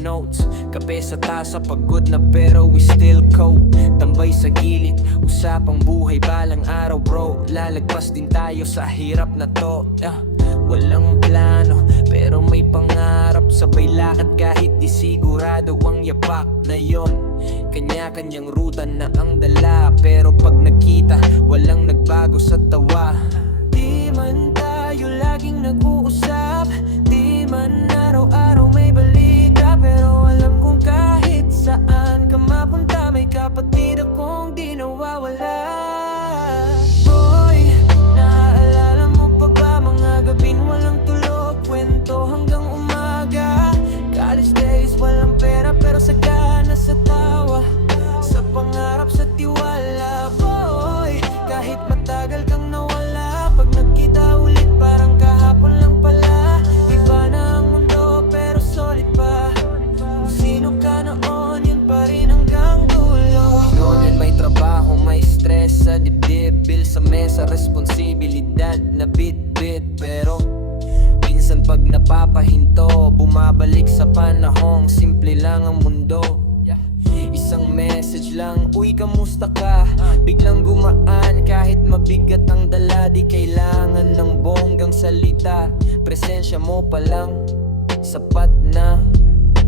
notes. Kape sa tasa, pagod na pero we still cope. Tambay sa gilid, usapang buhay balang araw bro. Lalagpas din tayo sa hirap na to. Walang plano, pero may pangarap. Sabay lakad kahit di sigurado ang yapak na yon. Kanya-kanyang ruta na ang dala, pero pag nakita, walang nagbago sa tawa. Di man tayo laging nag-uusap, di man araw-araw may balita, pero alam kong kahit saan ka mapunta, may kapatid akong di nawawala. Boy, naaalala mo pa ba mga gabing walang tulog, kwento hanggang umaga? College days, walang pera pero sagana sa tawa, sa pangarap, sa tiwala. Boy, kahit matagal kang nawala, pag nagkita ulit parang kahapon lang pala. Iba na ang mundo pero solid pa. Kung sino ka noon, yun pa rin hanggang dulo. Noon may trabaho, may stress sa dibdib, bill sa mesa, responsibilidad na bit-bit. Pero minsan pag napapahinto, bumabalik sa panahong simple lang ang mundo. Isang message lang, uy kamusta ka? Biglang gumaan kahit mabigat ang dala. Di kailangan ng bonggang salita, presensya mo pa lang sapat na.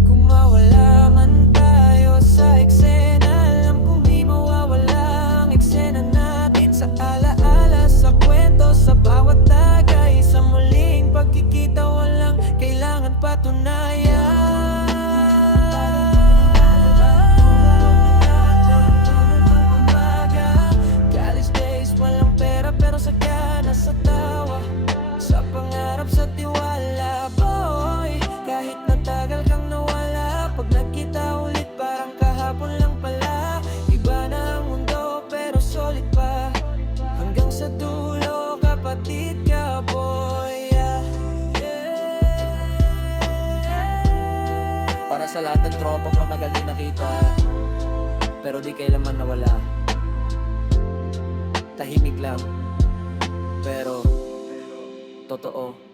Kung mawala man tayo sa eksena, alam kong di mawawala ang eksena natin. Sa alaala, sa kwento, sa bawat tagay, sa muling pagkikita, walang kailangan patunayan. Sagana sa tawa, sa pangarap, sa tiwala. Boy, kahit natagal kang nawala, pag nagkita ulit parang kahapon lang pala. Iba na ang mundo pero solid pa, hanggang sa dulo kapatid ka boy. Para sa lahat ng tropa ko matagal din nakita, pero di kailanman nawala. Tahimik lang pero totoo.